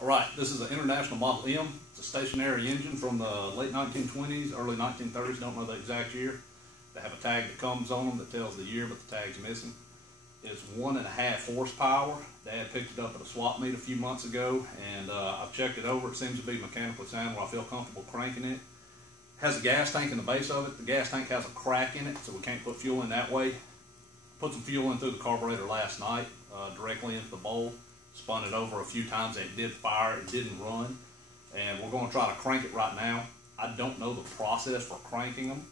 Alright, this is an International Model M. It's a stationary engine from the late 1920s, early 1930s, don't know the exact year. They have a tag that comes on them that tells the year, but the tag's missing. It's 1.5 horsepower. Dad picked it up at a swap meet a few months ago, and I've checked it over. It seems to be mechanically sound where I feel comfortable cranking it. It has a gas tank in the base of it. The gas tank has a crack in it, so we can't put fuel in that way. Put some fuel in through the carburetor last night, directly into the bowl. Spun it over a few times, and it did fire, it didn't run. And we're gonna try to crank it right now. I don't know the process for cranking them.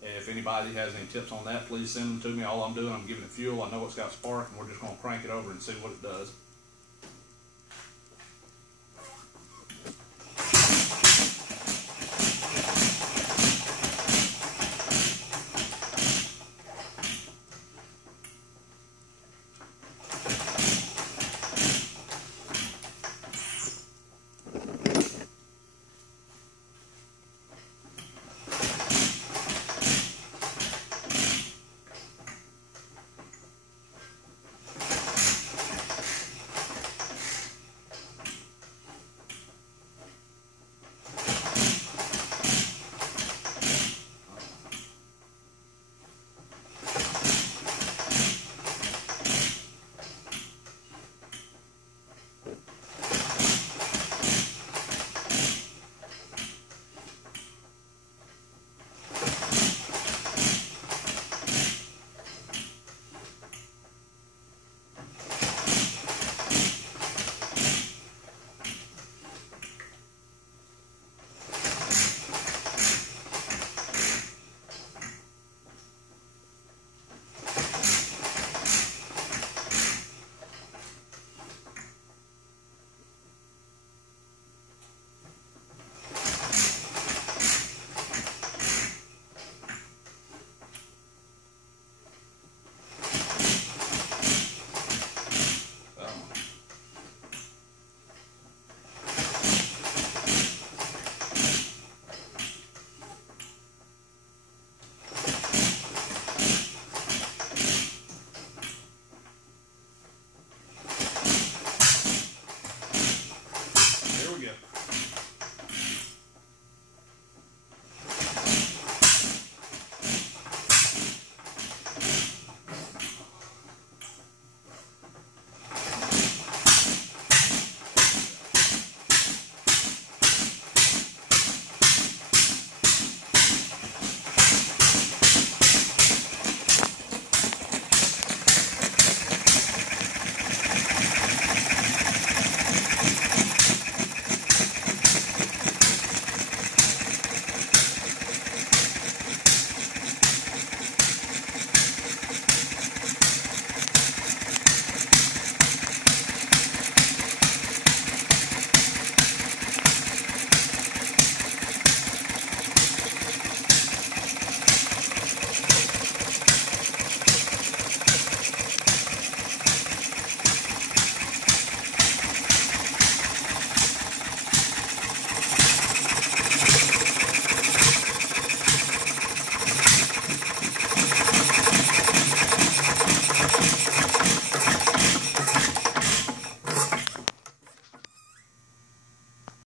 If anybody has any tips on that, please send them to me. All I'm doing, I'm giving it fuel. I know it's got spark, and we're just gonna crank it over and see what it does.